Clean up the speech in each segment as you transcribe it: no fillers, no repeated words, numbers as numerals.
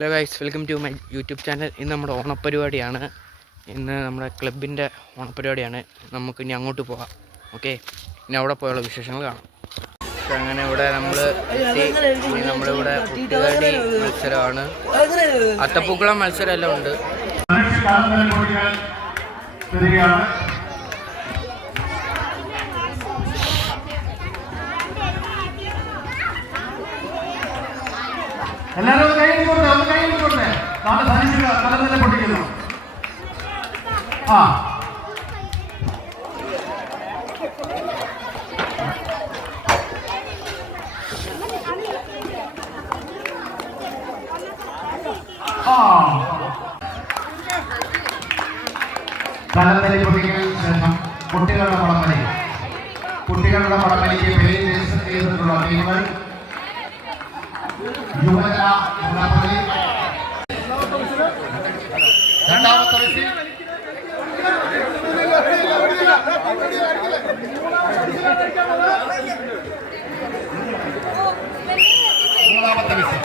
Hello guys, welcome to my YouTube channel. ഇന്ന് നമ്മുടെ ഓണപ്പരിപാടിയാണ്. ഇന്ന് നമ്മുടെ ക്ലബിൻ്റെ ഓണപ്പരിപാടിയാണ്. നമുക്ക് ഇനി അങ്ങോട്ട് പോകാം. ഓക്കെ, ഇനി അവിടെ പോയുള്ള വിശേഷങ്ങൾ കാണാം. അങ്ങനെ ഇവിടെ നമ്മൾ ഇനി നമ്മളിവിടെ കുട്ടികളുടെ മത്സരമാണ്. അത്തപ്പൂക്കളം മത്സരം എല്ലാം ഉണ്ട്. എല്ലാവരും കൈ കൊടുത്തേ നാളെ സൈനിക കലം പൊട്ടിക്കുന്നു. കലന്തരി പൊട്ടിക്കലിന് ശേഷം കുട്ടികളുടെ വടംവലിക്ക് പേര് രജിസ്റ്റർ ചെയ്തിട്ടുള്ള ടീമുകൾ യുവജന വടംവലി രണ്ടാമത്തെ വിസിൽ, മൂന്നാമത്തെ വിസിൽ.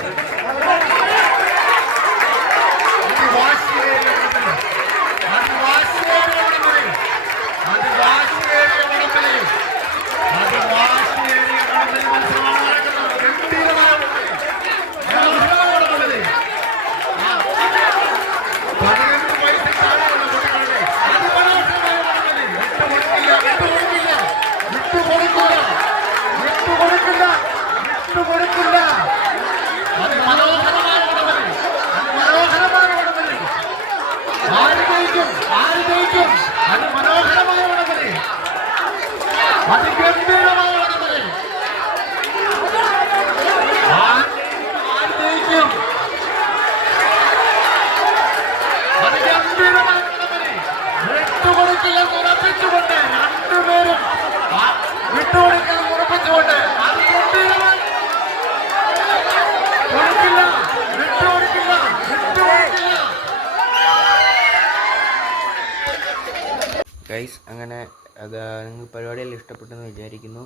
ഗൈസ്, അങ്ങനെ അത് നിങ്ങൾ പരിപാടിയെല്ലാം ഇഷ്ടപ്പെട്ടെന്ന് വിചാരിക്കുന്നു.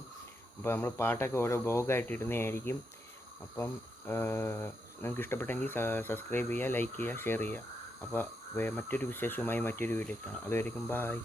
അപ്പോൾ നമ്മൾ പാട്ടൊക്കെ ഓരോ ബ്ലോഗായിട്ട് ഇടുന്നതായിരിക്കും. അപ്പം നിങ്ങൾക്ക് ഇഷ്ടപ്പെട്ടെങ്കിൽ സബ്സ്ക്രൈബ് ചെയ്യുക, ലൈക്ക് ചെയ്യുക, ഷെയർ ചെയ്യുക. അപ്പോൾ മറ്റൊരു വിശേഷവുമായി മറ്റൊരു വീഡിയോ കാണാം. അതുവരെയും ബായ്.